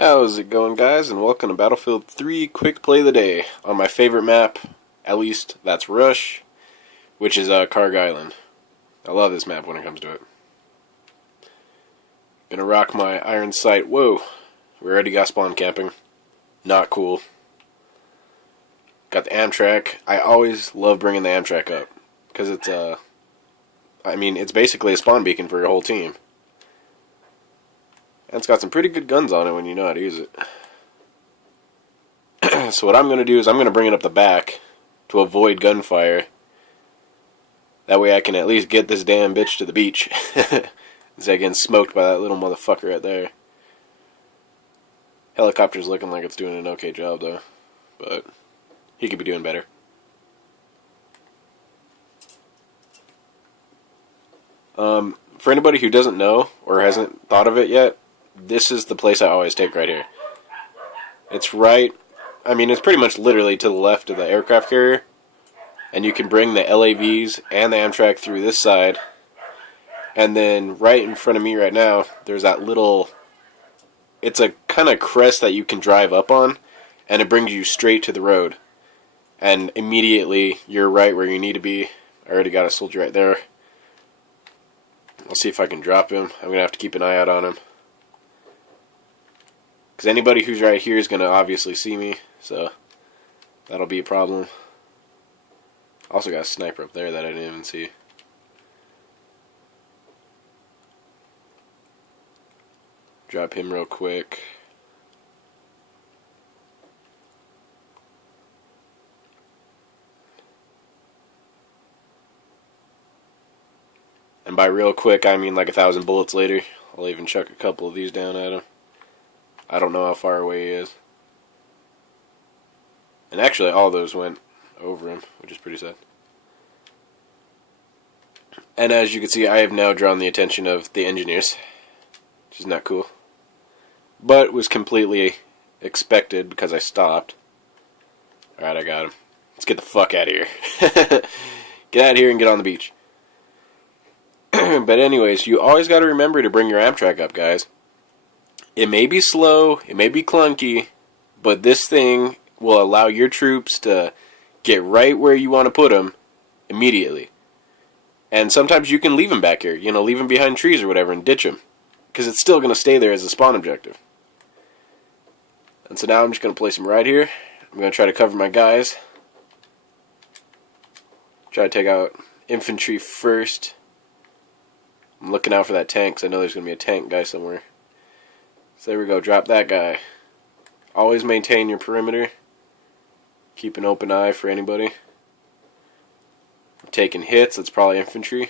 How's it going, guys, and welcome to Battlefield 3 Quick Play of the Day on my favorite map, at least that's Rush, which is Karg Island. I love this map when it comes to it. Gonna rock my iron sight. Whoa, we already got spawn camping. Not cool. Got the Amtrak. I always love bringing the Amtrak up, because it's it's basically a spawn beacon for your whole team. And it's got some pretty good guns on it when you know how to use it. So what I'm going to do is I'm going to bring it up the back to avoid gunfire. That way I can at least get this damn bitch to the beach. Instead of getting smoked by that little motherfucker right there. Helicopter's looking like it's doing an okay job though. But he could be doing better. For anybody who doesn't know or hasn't thought of it yet, this is the place I always take right here. It's right, it's pretty much literally to the left of the aircraft carrier. And you can bring the LAVs and the Amtrak through this side. And then right in front of me right now, there's that little, it's a kind of crest that you can drive up on. And it brings you straight to the road. And immediately you're right where you need to be. I already got a soldier right there. I'll see if I can drop him. I'm going to have to keep an eye out on him. Because anybody who's right here is going to obviously see me, so that'll be a problem. Also got a sniper up there that I didn't even see. Drop him real quick. And by real quick, I mean like 1,000 bullets later. I'll even chuck a couple of these down at him. I don't know how far away he is. And actually, all those went over him, which is pretty sad. And as you can see, I have now drawn the attention of the engineers, which is not cool. But was completely expected because I stopped. Alright, I got him. Let's get the fuck out of here. Get out of here and get on the beach. But anyways, you always got to remember to bring your Amtrak up, guys. It may be slow, it may be clunky, but this thing will allow your troops to get right where you want to put them immediately. And sometimes you can leave them back here, leave them behind trees or whatever and ditch them. Because it's still going to stay there as a spawn objective. And so now I'm just going to place them right here. I'm going to try to cover my guys. Try to take out infantry first. I'm looking out for that tank because I know there's going to be a tank guy somewhere. So there we go, drop that guy. Always maintain your perimeter. Keep an open eye for anybody. I'm taking hits, it's probably infantry.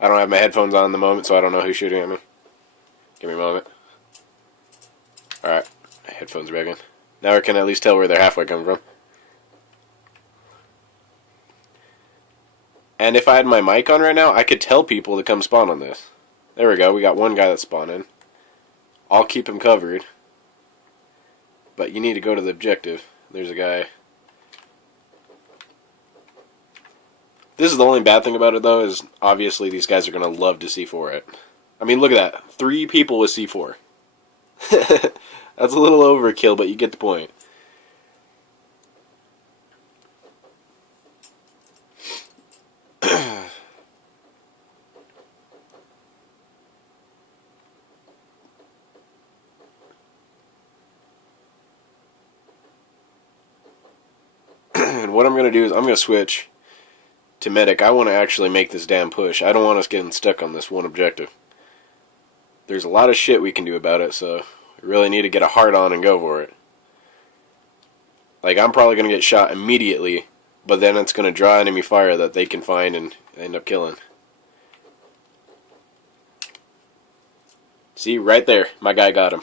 I don't have my headphones on at the moment, so I don't know who's shooting at me. Give me a moment. Alright, my headphones are back in. Now I can at least tell where they're halfway coming from. And if I had my mic on right now, I could tell people to come spawn on this. There we go, we got one guy that's spawning. I'll keep him covered. But you need to go to the objective. There's a guy. This is the only bad thing about it, though, is obviously these guys are going to love to C4 it. I mean, look at that. 3 people with C4. That's a little overkill, but you get the point. And what I'm going to do is I'm going to switch to medic. I want to actually make this damn push. I don't want us getting stuck on this one objective. There's a lot of shit we can do about it, so we really need to get a hard on and go for it. Like, I'm probably going to get shot immediately, but then it's going to draw enemy fire that they can find and end up killing. See, right there, my guy got him.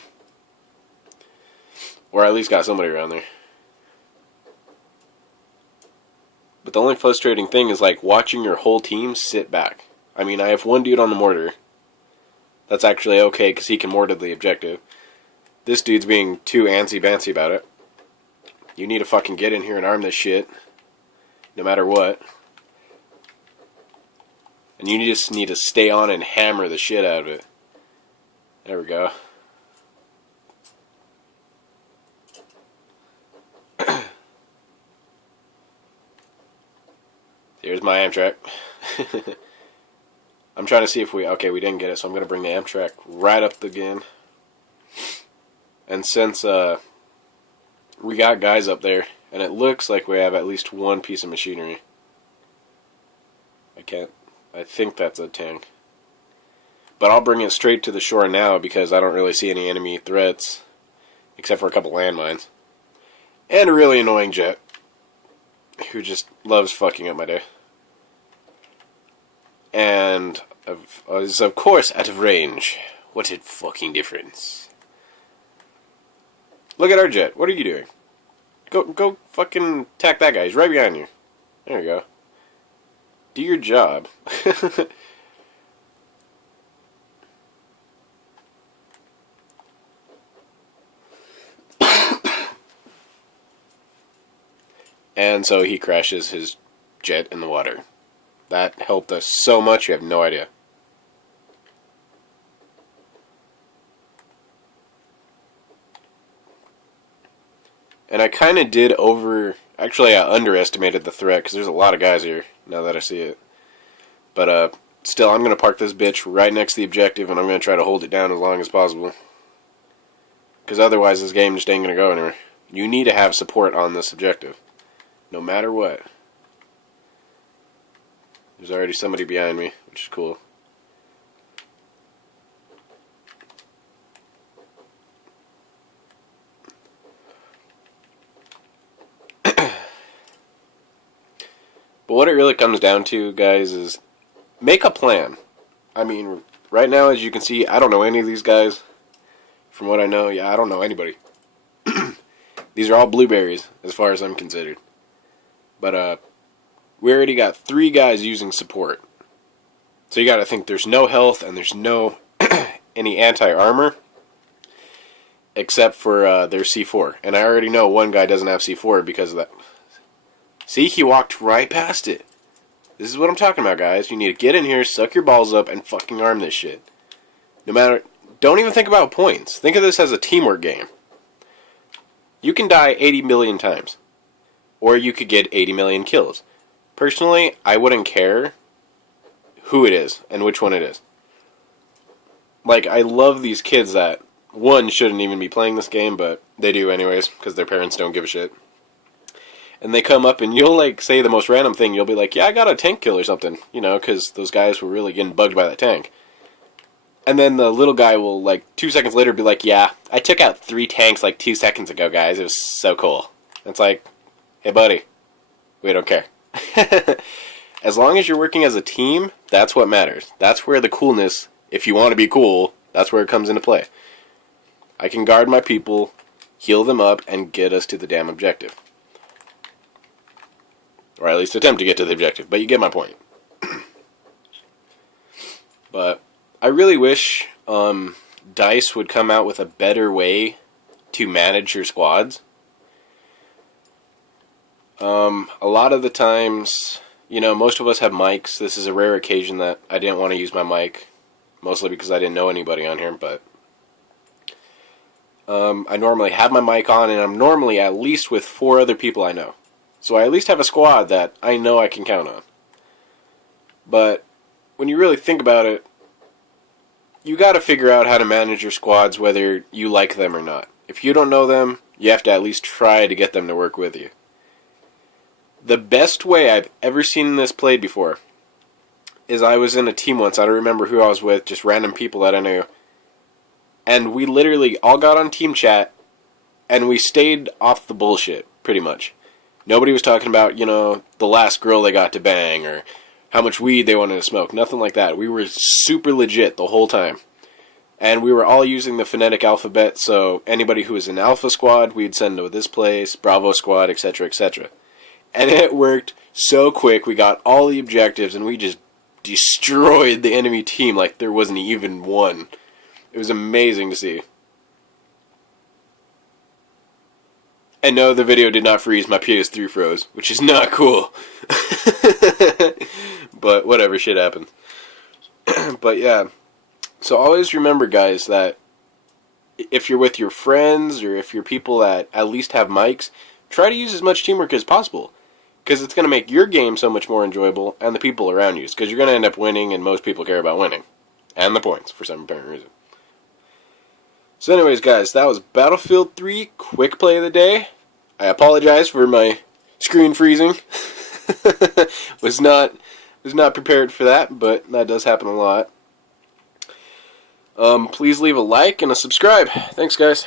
Or at least got somebody around there. But the only frustrating thing is like watching your whole team sit back. I mean, I have one dude on the mortar. That's actually okay because he can mortar the objective. This dude's being too antsy-bantsy about it. You need to fucking get in here and arm this shit. No matter what. And you just need to stay on and hammer the shit out of it. There we go. There's my Amtrak. I'm trying to see if we... Okay, we didn't get it, so I'm going to bring the Amtrak right up again. And since we got guys up there, and it looks like we have at least one piece of machinery. I think that's a tank. But I'll bring it straight to the shore now because I don't really see any enemy threats. Except for a couple landmines. And a really annoying jet. Who just loves fucking up my day. And is of course out of range. What a fucking difference. Look at our jet. What are you doing? Go fucking attack that guy. He's right behind you. There you go. Do your job. And so he crashes his jet in the water. That helped us so much, you have no idea. And I kind of did actually I underestimated the threat, because there's a lot of guys here, now that I see it. But, still, I'm going to park this bitch right next to the objective, and I'm going to try to hold it down as long as possible. Because otherwise, this game just ain't going to go anywhere. You need to have support on this objective. No matter what. There's already somebody behind me, which is cool. But what it really comes down to, guys, is make a plan. I mean, right now, as you can see, I don't know any of these guys. From what I know, yeah, I don't know anybody. These are all blueberries, as far as I'm considered. But, we already got 3 guys using support. So you gotta think there's no health and there's no any anti-armor. Except for their C4. And I already know one guy doesn't have C4 because of that. See, he walked right past it. This is what I'm talking about, guys. You need to get in here, suck your balls up, and fucking arm this shit. No matter... Don't even think about points. Think of this as a teamwork game. You can die 80 million times. Or you could get 80 million kills. Personally, I wouldn't care who it is and which one it is. Like, I love these kids that, one, shouldn't even be playing this game, but they do anyways, because their parents don't give a shit. And they come up and you'll, like, say the most random thing. You'll be like, yeah, I got a tank kill or something. You know, because those guys were really getting bugged by that tank. And then the little guy will, like, 2 seconds later be like, yeah, I took out 3 tanks, like, 2 seconds ago, guys. It was so cool. It's like, hey, buddy, we don't care. As long as you're working as a team, that's what matters. That's where the coolness, if you want to be cool, that's where it comes into play. I can guard my people, heal them up, and get us to the damn objective. Or at least attempt to get to the objective, but you get my point. But I really wish DICE would come out with a better way to manage your squads. A lot of the times, you know, most of us have mics. This is a rare occasion that I didn't want to use my mic, mostly because I didn't know anybody on here, but I normally have my mic on, and I'm normally at least with 4 other people I know. So I at least have a squad that I know I can count on. But when you really think about it, you got to figure out how to manage your squads whether you like them or not. If you don't know them, you have to at least try to get them to work with you. The best way I've ever seen this played before is I was in a team once. I don't remember who I was with, just random people that I knew. And we literally all got on team chat and we stayed off the bullshit, pretty much. Nobody was talking about, you know, the last girl they got to bang or how much weed they wanted to smoke. Nothing like that. We were super legit the whole time. And we were all using the phonetic alphabet, so anybody who was in Alpha Squad, we'd send to this place, Bravo Squad, etc., etc. And it worked so quick. We got all the objectives, and we just destroyed the enemy team like there wasn't even one. It was amazing to see. And no, the video did not freeze. My PS3 froze, which is not cool. But whatever, shit happens. But yeah. So always remember, guys, that if you're with your friends or if you're people that at least have mics, try to use as much teamwork as possible. Because it's going to make your game so much more enjoyable, and the people around you. Because you're going to end up winning, and most people care about winning. And the points, for some apparent reason. So anyways, guys, that was Battlefield 3 Quick Play of the Day. I apologize for my screen freezing. was not prepared for that, but that does happen a lot. Please leave a like and a subscribe. Thanks, guys.